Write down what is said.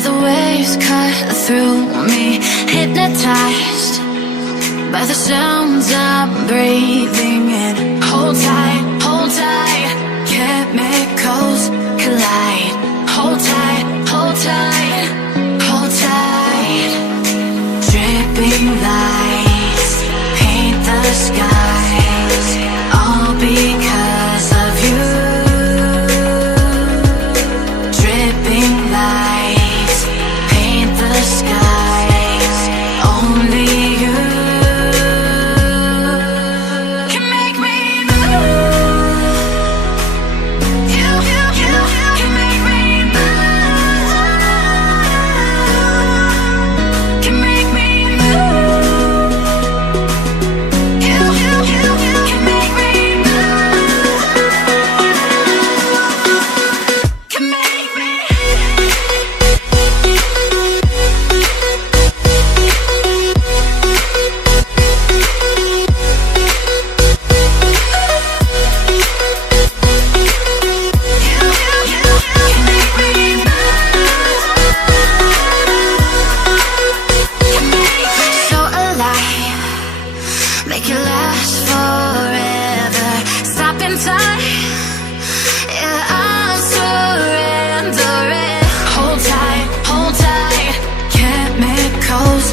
where the waves cut through me, hypnotized by the sounds I'm breathing in. Hold tight, chemicals collide. Hold tight, hold tight, hold tight. Dripping lights paint the skies, all because of you. Dripping lights paint the skies, only you can make me move. You can make me move. Can make me move. You can make me move. Can make me. So alive, make it last forever. Stop in time, yeah, I'm surrendering. Hold tight, chemicals